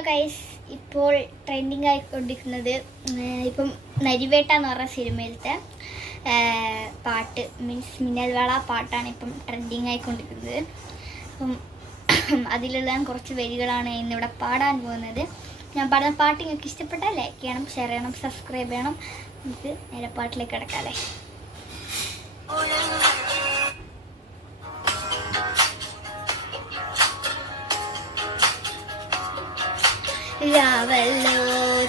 Hello guys, ഇപ്പോൾ trending ആയിക്കൊണ്ടിരിക്കുന്നത് ഇപ്പം നരിവേട്ട എന്ന് പറഞ്ഞ സിനിമയിലത്തെ പാട്ട് മീൻസ് മിന്നൽവേള പാട്ടാണ് ഇപ്പം ട്രെൻഡിങ് ആയിക്കൊണ്ടിരിക്കുന്നത്. അപ്പം അതിലുള്ള കുറച്ച് വരികളാണ് ഇന്നിവിടെ പാടാൻ പോകുന്നത്. ഞാൻ പാടുന്ന പാട്ട് നിങ്ങൾക്ക് ഇഷ്ടപ്പെട്ടാൽ ലൈക്ക് ചെയ്യണം, ഷെയർ ചെയ്യണം, സബ്സ്ക്രൈബ് ചെയ്യണം. നമുക്ക് നേരെ പാട്ടിലേക്ക് കിടക്കാല്ലേ. രാവല്ലോ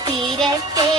തീരത്തെ